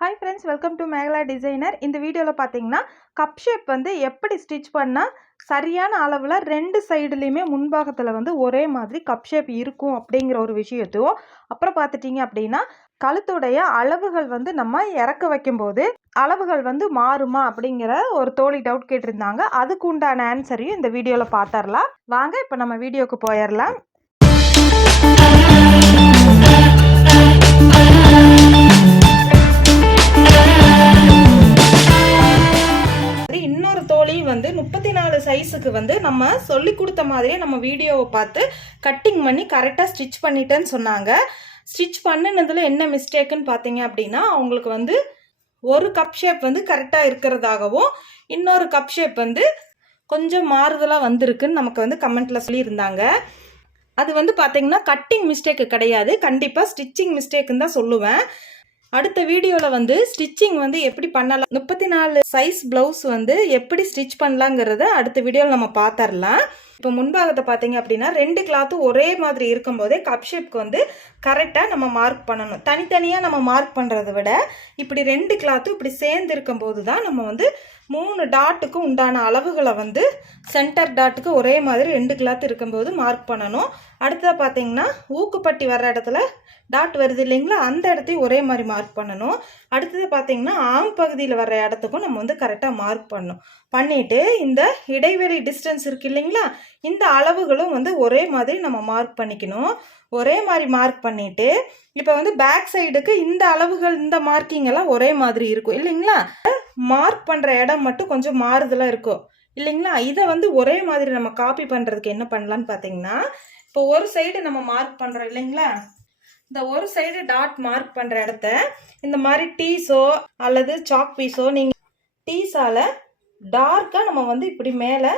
Hi friends welcome to Megala designer இந்த வீடியோவில் பார்த்தீங்கன்னா கப் ஷேப் வந்து எப்படி ஸ்டிச் பண்ணால் சரியான அளவில் ரெண்டு சைடுலேயுமே முன்பாகத்தில் வந்து ஒரே மாதிரி கப் ஷேப் இருக்கும் அப்படிங்கிற ஒரு விஷயத்தையும் அப்புறம் பார்த்துட்டிங்க அப்படின்னா கழுத்துடைய அளவுகள் வந்து நம்ம இறக்க வைக்கும்போது அளவுகள் வந்து மாறுமா அப்படிங்கிற ஒரு தோழி டவுட் கேட்டிருந்தாங்க. அதுக்கு உண்டான ஆன்சரையும் இந்த வீடியோவில் பார்த்துடலாம் வாங்க இப்போ நம்ம வீடியோவுக்கு போயிடலாம் நாலு வந்து நம்ம சொல்லி கொடுத்த மாதிரியே நம்ம வீடியோவை பார்த்து கட்டிங் பண்ணி கரெக்டாக ஸ்டிச் பண்ணிட்டேன்னு சொன்னாங்க. ஸ்டிச் பண்ணினதில் என்ன மிஸ்டேக்குன்னு பார்த்தீங்க அப்படின்னா அவங்களுக்கு வந்து ஒரு கப் ஷேப் வந்து கரெக்டாக இருக்கிறதாகவும் இன்னொரு கப் ஷேப் வந்து கொஞ்சம் மாறுதலாக வந்திருக்குன்னு நமக்கு வந்து கமெண்ட்டில் சொல்லியிருந்தாங்க. அது வந்து பார்த்தீங்கன்னா கட்டிங் மிஸ்டேக்கு கிடையாது. கண்டிப்பாக ஸ்டிச்சிங் மிஸ்டேக்குன்னு தான் சொல்லுவேன். அடுத்த வீடியோவில் வந்து ஸ்டிச்சிங் வந்து எப்படி பண்ணலாம்? முப்பத்தி நாலு சைஸ் ப்ளவுஸ் வந்து எப்படி ஸ்டிச் பண்ணலாங்கிறத அடுத்த வீடியோவில் நம்ம பார்த்துடலாம் இப்போ முன்பாகத்தை பார்த்தீங்க அப்படின்னா ரெண்டு கிளாத்தும் ஒரே மாதிரி இருக்கும்போதே கப் ஷேப்க்கு வந்து கரெக்டாக நம்ம மார்க் பண்ணணும். தனித்தனியாக நம்ம மார்க் பண்ணுறதை விட இப்படி ரெண்டு கிளாத்தும் இப்படி சேர்ந்து இருக்கும்போது தான் நம்ம வந்து மூணு டாட்டுக்கு உண்டான அளவுகளை வந்து சென்டர் டாட்டுக்கு ஒரே மாதிரி ரெண்டு கிளாத் இருக்கும்போது மார்க் பண்ணணும். அடுத்ததாக பார்த்தீங்கன்னா ஊக்குப்பட்டி வர்ற இடத்துல டாட் வருது இல்லைங்களா? அந்த இடத்தையும் ஒரே மாதிரி மார்க் பண்ணணும். அடுத்தது பார்த்தீங்கன்னா ஆம் பகுதியில் வர்ற இடத்துக்கும் நம்ம வந்து கரெக்டாக மார்க் பண்ணணும். பண்ணிவிட்டு இந்த இடைவெளி டிஸ்டன்ஸ் இருக்கு இல்லைங்களா? இந்த அளவுகளும் வந்து ஒரே மாதிரி நம்ம மார்க் பண்ணிக்கணும். ஒரே மாதிரி மார்க் பண்ணிவிட்டு இப்போ வந்து பேக் சைடுக்கு இந்த அளவுகள் இந்த மார்க்கிங் எல்லாம் ஒரே மாதிரி இருக்கும் இல்லைங்களா? மார்க் பண்ணுற இடம் மட்டும் கொஞ்சம் மாறுதலாக இருக்கும். இல்லைங்களா? இதை வந்து ஒரே மாதிரி நம்ம காப்பி பண்ணுறதுக்கு என்ன பண்ணலான்னு பார்த்தீங்கன்னா இப்போ ஒரு சைடு நம்ம மார்க் பண்ணுறோம் இல்லைங்களா? இந்த ஒரு சைடு டாட் மார்க் பண்ணுற இடத்த இந்த மாதிரி டீஸோ அல்லது சாக் பீஸோ நீங்கள் டீஸால் டார்க்காக நம்ம வந்து இப்படி மேலே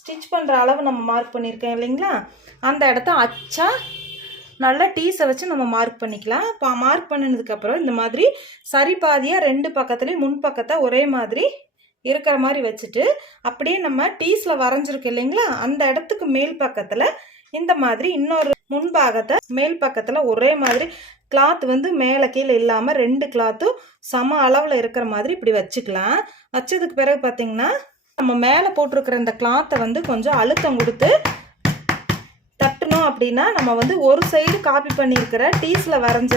ஸ்டிச் பண்ணுற அளவு நம்ம மார்க் பண்ணியிருக்கோம் இல்லைங்களா? அந்த இடத்த அச்சா நல்லா டீஸை வச்சு நம்ம மார்க் பண்ணிக்கலாம். இப்போ மார்க் பண்ணினதுக்கப்புறம் இந்த மாதிரி சரி பாதியாக ரெண்டு பக்கத்துலேயும் முன் பக்கத்தை ஒரே மாதிரி இருக்கிற மாதிரி வச்சுட்டு அப்படியே நம்ம டீஸில் வரைஞ்சிருக்கு இல்லைங்களா? அந்த இடத்துக்கு மேல் பக்கத்தில் இந்த மாதிரி இன்னொரு முன்பாகத்தை மேல் பக்கத்தில் ஒரே மாதிரி கிளாத் வந்து மேலே கீழே இல்லாமல் ரெண்டு கிளாத்தும் சம அளவில் இருக்கிற மாதிரி இப்படி வச்சுக்கலாம். வச்சதுக்கு பிறகு பார்த்திங்கன்னா நம்ம மேலே போட்டிருக்கிற இந்த கிளாத்தை வந்து கொஞ்சம் அழுத்தம் கொடுத்து பார்த்தோம் அப்படின்னா நம்ம வந்து ஒரு சைடு காப்பி பண்ணியிருக்கிற டீஸில் வரைஞ்ச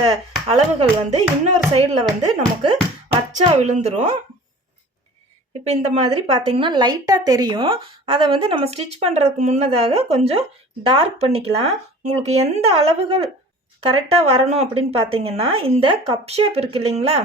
அளவுகள் வந்து இன்னொரு சைடில் வந்து நமக்கு அச்சா விழுந்துடும் இப்போ இந்த மாதிரி பார்த்திங்கன்னா லைட்டாக தெரியும். அதை வந்து நம்ம ஸ்டிச் பண்ணுறதுக்கு முன்னதாக கொஞ்சம் டார்க் பண்ணிக்கலாம். உங்களுக்கு எந்த அளவுகள் கரெக்டாக வரணும் அப்படின்னு பார்த்தீங்கன்னா இந்த கப் ஷேப் இருக்கு இல்லைங்களா?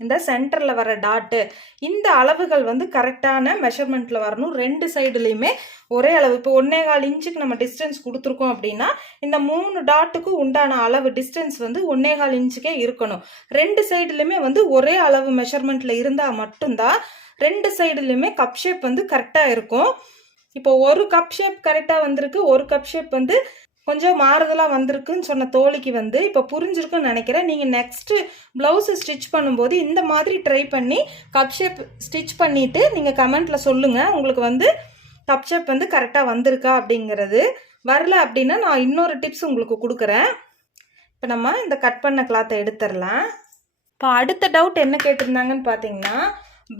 இந்த சென்டரில் வர டாட்டு இந்த அளவுகள் வந்து கரெக்டான மெஷர்மெண்ட்டில் வரணும். ரெண்டு சைடுலேயுமே ஒரே அளவு. இப்போ ஒன்னே கால் இன்ச்சுக்கு நம்ம டிஸ்டன்ஸ் கொடுத்துருக்கோம் அப்படின்னா இந்த மூணு டாட்டுக்கும் உண்டான அளவு டிஸ்டன்ஸ் வந்து ஒன்னே கால் இன்ச்சுக்கே இருக்கணும். ரெண்டு சைடுலையுமே வந்து ஒரே அளவு மெஷர்மெண்ட்டில் இருந்தால் மட்டும்தான் ரெண்டு சைடுலையுமே கப் ஷேப் வந்து கரெக்டாக இருக்கும். இப்போ ஒரு கப் ஷேப் கரெக்டாக வந்திருக்கு. ஒரு கப் ஷேப் வந்து கொஞ்சம் மாறுதலாக வந்திருக்குன்னு சொன்ன தோழிக்கு வந்து இப்போ புரிஞ்சிருக்குன்னு நினைக்கிறேன். நீங்கள் நெக்ஸ்ட்டு ப்ளவுஸு ஸ்டிச் பண்ணும்போது இந்த மாதிரி ட்ரை பண்ணி கப் ஷேப் ஸ்டிச் பண்ணிவிட்டு நீங்கள் கமெண்ட்டில் சொல்லுங்கள் உங்களுக்கு வந்து கப் ஷேப் வந்து கரெக்டாக வந்திருக்கா அப்படிங்கிறது. வரல அப்படின்னா நான் இன்னொரு டிப்ஸ் உங்களுக்கு கொடுக்குறேன். இப்போ நம்ம இந்த கட் பண்ண கிளாத்தை எடுத்துடலாம். இப்போ அடுத்த டவுட் என்ன கேட்டிருந்தாங்கன்னு பார்த்தீங்கன்னா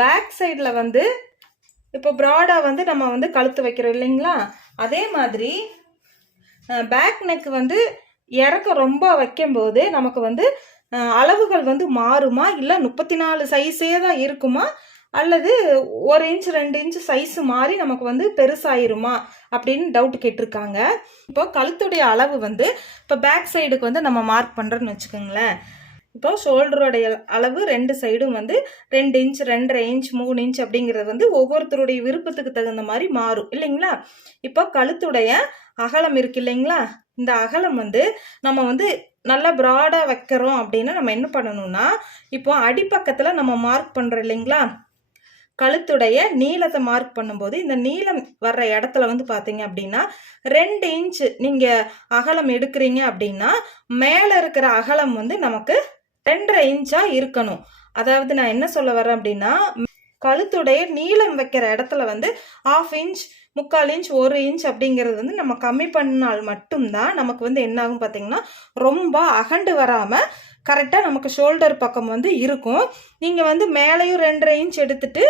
பேக் சைடில் வந்து இப்போ ப்ராடாக வந்து நம்ம வந்து கழுத்து வைக்கிறோம் இல்லைங்களா? அதே மாதிரி பேக் நெக் வந்து இறக்க ரொம்ப வைக்கும்போது நமக்கு வந்து அளவுகள் வந்து மாறுமா? இல்லை முப்பத்தி நாலு சைஸே தான் இருக்குமா? அல்லது ஒரு இன்ச் ரெண்டு இன்ச் சைஸ் மாறி நமக்கு வந்து பெருசாயிருமா? அப்படின்னு டவுட் கேட்டிருக்காங்க. இப்போ கழுத்துடைய அளவு வந்து இப்போ பேக் சைடுக்கு வந்து நம்ம மார்க் பண்ணுறோன்னு வச்சுக்கோங்களேன். இப்போ ஷோல்டருடைய அளவு ரெண்டு சைடும் வந்து ரெண்டு இன்ச் ரெண்டரை இன்ச் மூணு இன்ச் அப்படிங்கிறது வந்து ஒவ்வொருத்தருடைய விருப்பத்துக்கு தகுந்த மாதிரி மாறும். இல்லைங்களா? இப்போ கழுத்துடைய அகலம் இருக்கு இல்லைங்களா? இந்த அகலம் வந்து நம்ம வந்து நல்லா ப்ராடாக வைக்கிறோம் அப்படின்னா நம்ம என்ன பண்ணணும்னா இப்போ அடிப்பக்கத்தில் நம்ம மார்க் பண்ணுறோம் இல்லைங்களா? கழுத்துடைய நீளத்தை மார்க் பண்ணும்போது இந்த நீளம் வர்ற இடத்துல வந்து பார்த்தீங்க அப்படின்னா ரெண்டு இன்ச் நீங்கள் அகலம் எடுக்கிறீங்க அப்படின்னா மேலே இருக்கிற அகலம் வந்து நமக்கு ரெண்டரை இன்ச்சாக இருக்கணும். அதாவது நான் என்ன சொல்ல வரேன் அப்படின்னா கழுத்துடைய நீளம் வைக்கிற இடத்துல வந்து ஆஃப் இன்ச் முக்கால் இன்ச் ஒரு இன்ச் அப்படிங்கிறது வந்து நம்ம கம்மி பண்ணால் மட்டும்தான் நமக்கு வந்து என்ன ஆகும் பார்த்தீங்கன்னா ரொம்ப அகண்டு வராமல் கரெக்டாக நமக்கு ஷோல்டர் பக்கம் வந்து இருக்கும். நீங்கள் வந்து மேலேயும் ரெண்டரை இன்ச் எடுத்துட்டு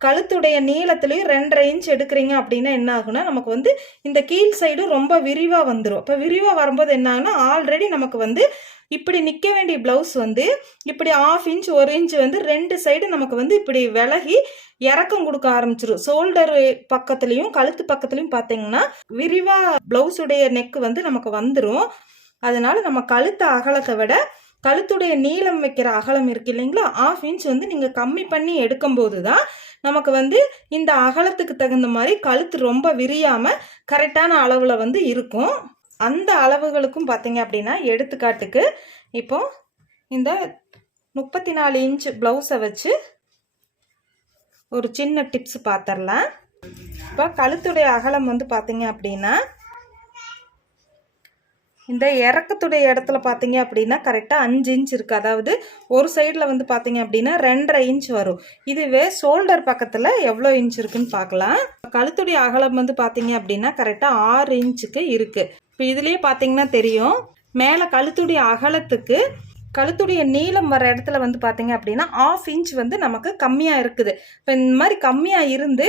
கழுத்துடைய நீளத்துலேயும் ரெண்டரை இன்ச் எடுக்கிறீங்க அப்படின்னா என்ன ஆகுனா நமக்கு வந்து இந்த கீழ் சைடு ரொம்ப விரிவாக வந்துடும் இப்போ விரிவாக வரும்போது என்ன ஆகுனா ஆல்ரெடி நமக்கு வந்து இப்படி நிற்க வேண்டிய ப்ளவுஸ் வந்து இப்படி ஆஃப் இன்ச் ஒரு இன்ச் வந்து ரெண்டு சைடு நமக்கு வந்து இப்படி விலகி இறக்கம் கொடுக்க ஆரம்பிச்சிடும் ஷோல்டர் பக்கத்துலேயும் கழுத்து பக்கத்துலேயும் பார்த்தீங்கன்னா விரிவாக ப்ளவுஸுடைய நெக் வந்து நமக்கு வந்துடும் அதனால நம்ம கழுத்து அகலத்தை விட கழுத்துடைய நீளம் வைக்கிற அகலம் இருக்கு இல்லைங்களா? ஆஃப் இன்ச் வந்து நீங்கள் கம்மி பண்ணி எடுக்கும்போது தான் நமக்கு வந்து இந்த அகலத்துக்கு தகுந்த மாதிரி கழுத்து ரொம்ப விரியாமல் கரெக்டான அளவில் வந்து இருக்கும். அந்த அளவுகளுக்கும் பார்த்தீங்க அப்படின்னா எடுத்துக்காட்டுக்கு இப்போ இந்த முப்பத்தி நாலு இன்ச் ப்ளவுஸை வச்சு ஒரு சின்ன டிப்ஸ் பார்த்துடலாம் இப்போ கழுத்துடைய அகலம் வந்து பார்த்தீங்க அப்படின்னா இந்த இறக்கத்துடைய இடத்துல பார்த்தீங்க அப்படின்னா கரெக்டாக அஞ்சு இன்ச் இருக்குது அதாவது ஒரு சைடில் வந்து பார்த்தீங்க அப்படின்னா ரெண்டரை இன்ச் வரும். இதுவே ஷோல்டர் பக்கத்தில் எவ்வளோ இன்ச் இருக்குன்னு பார்க்கலாம். கழுத்துடைய அகலம் வந்து பார்த்தீங்க அப்படின்னா கரெக்டாக ஆறு இன்ச்சுக்கு இருக்குது இப்போ இதுலேயே பார்த்தீங்கன்னா தெரியும். மேலே கழுத்துடைய அகலத்துக்கு கழுத்துடைய நீளம் வர இடத்துல வந்து பார்த்தீங்க அப்படின்னா ஆஃப் இன்ச் வந்து நமக்கு கம்மியாக இருக்குது. இப்போ இந்த மாதிரி கம்மியாக இருந்து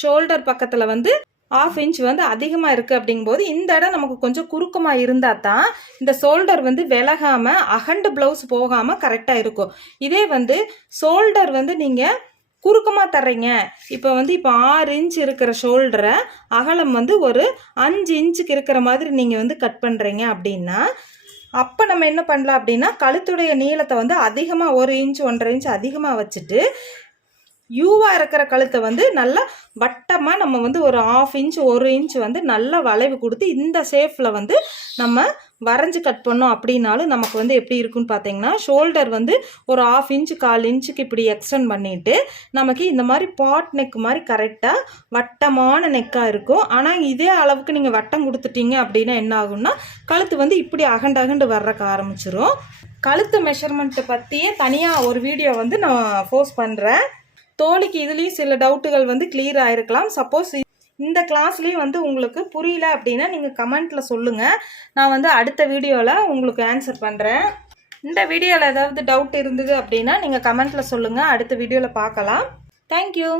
ஷோல்டர் பக்கத்தில் வந்து ஆஃப் இன்ச் வந்து அதிகமாக இருக்குது அப்படிங்கும்போது இந்த இடம் நமக்கு கொஞ்சம் குறுக்கமாக இருந்தால் தான் இந்த ஷோல்டர் வந்து விலகாமல் அகண்டு ப்ளவுஸ் போகாமல் கரெக்டாக இருக்கும். இதே வந்து ஷோல்டர் வந்து நீங்கள் குறுக்கமாக தர்றீங்க. இப்போ வந்து இப்போ ஆறு இன்ச் இருக்கிற ஷோல்டரை அகலம் வந்து ஒரு அஞ்சு இன்ச்சுக்கு இருக்கிற மாதிரி நீங்கள் வந்து கட் பண்ணுறீங்க அப்படின்னா அப்போ நம்ம என்ன பண்ணலாம் அப்படின்னா கழுத்துடைய நீளத்தை வந்து அதிகமாக ஒரு இன்ச் ஒன்றரை இன்ச் அதிகமாக வச்சுட்டு யூவாக இருக்கிற கழுத்தை வந்து நல்லா வட்டமாக நம்ம வந்து ஒரு ஆஃப் இன்ச் ஒரு இன்ச் வந்து நல்லா வளைவு கொடுத்து இந்த ஷேஃபில் வந்து நம்ம வரைஞ்சி கட் பண்ணோம் அப்படின்னாலும் நமக்கு வந்து எப்படி இருக்குன்னு பார்த்தீங்கன்னா ஷோல்டர் வந்து ஒரு ஆஃப் இன்ச் கால் இன்ச்சுக்கு இப்படி எக்ஸ்டெண்ட் பண்ணிவிட்டு நமக்கு இந்த மாதிரி பாட் நெக் மாதிரி கரெக்டாக வட்டமான நெக்காக இருக்கும். ஆனால் இதே அளவுக்கு நீங்கள் வட்டம் கொடுத்துட்டீங்க அப்படின்னா என்ன ஆகும்னா கழுத்து வந்து இப்படி அகண்டகண்டு வர்றக்க ஆரம்பிச்சிரும். கழுத்து மெஷர்மெண்ட்டை பற்றியே தனியாக ஒரு வீடியோ வந்து நான் போஸ்ட் பண்ணுறேன் தோழிக்கு இதுலேயும் சில டவுட்டுகள் வந்து கிளியர் ஆகிருக்கலாம் சப்போஸ் இந்த கிளாஸ்லேயும் வந்து உங்களுக்கு புரியல அப்படின்னா நீங்கள் கமெண்ட்டில் சொல்லுங்கள் நான் வந்து அடுத்த வீடியோவில் உங்களுக்கு ஆன்சர் பண்ணுறேன் இந்த வீடியோவில் ஏதாவது டவுட் இருந்தது அப்படின்னா நீங்கள் கமெண்ட்டில் சொல்லுங்கள் அடுத்த வீடியோவில் பார்க்கலாம். தேங்க்யூ